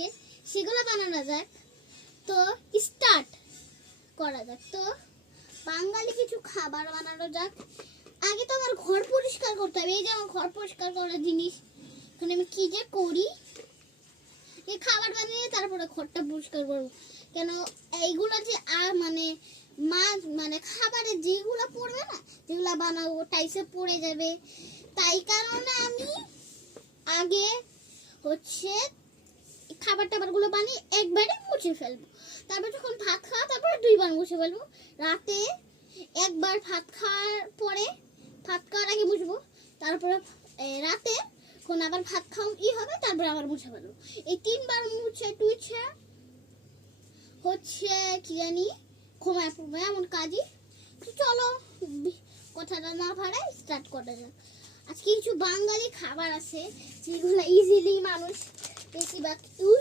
আজকে সেগুলো বানানো যাক। তো স্টার্ট করা যাক। তো বাঙালি কিছু খাবার বানানো যাক। আগে তো আমার ঘর পরিষ্কার করতে হবে। এই যে আমার ঘর পরিষ্কার করার জিনিস, এখানে আমি কি যে করি, এই খাবার বানিয়ে তারপরে ঘরটা পরিষ্কার করবো। কেন এইগুলো যে মানে মাছ মানে খাবারে যেগুলো পড়বে না, যেগুলো বানাবো টাইসে পড়ে যাবে, তাই কারণে আমি আগে হচ্ছে খাবার টাবারগুলো বানিয়ে একবারে মুছে ফেলবো। তারপর যখন ভাত খাওয়া তারপরে 2বার মুছে ফেলবো। রাতে একবার ভাত খাওয়ার পরে, ভাত খাওয়ার আগে মুছবো, তারপরে রাতে কোন আবার ভাত খাওয়া হবে তারপরে আবার মুছে ফেলবো। এই 3বার মুছে টুছে হচ্ছে কি জানি ঘুমায় পড়বো, এমন কাজই। তো চলো কথাটা না ভাড়ায় স্টার্ট করা যাক। আজকে কিছু বাঙালি খাবার আছে যেগুলো ইজিলি মানুষ বেশিরভাগ ইউজ